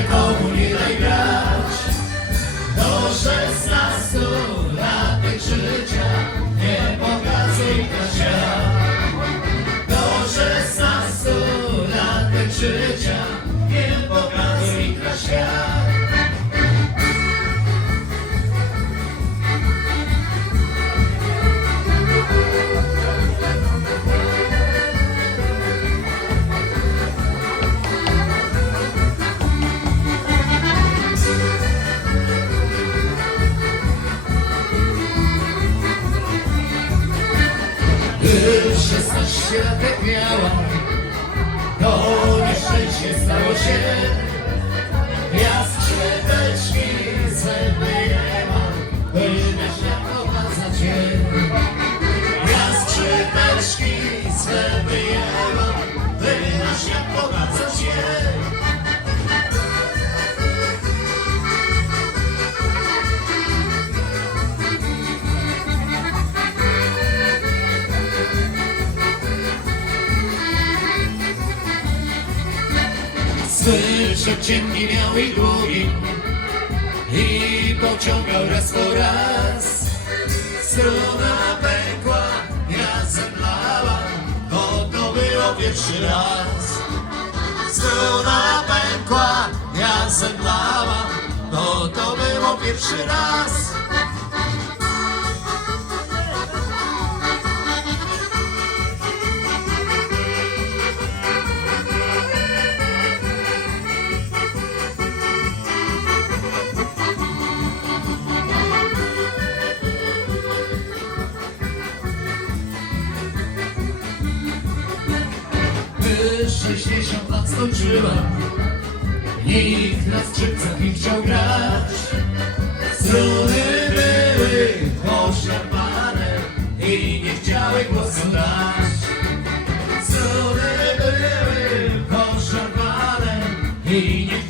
nie daj grać Do szesnastu lat życia nie pokazuj się Do szesnastu lat życia nie pokazuj się você. Słyszę cienki miał i długi I pociągał raz po raz. Struna pękła, ja zemdlałam Bo to było pierwszy raz. Struna pękła, ja zemdlałam Bo to było pierwszy raz gdy 60 lat skończyłem Nikt na skrzypcach nie chciał grać. Struny były poszarpane I nie chciały głosu dać. Struny były poszarpane I nie chciały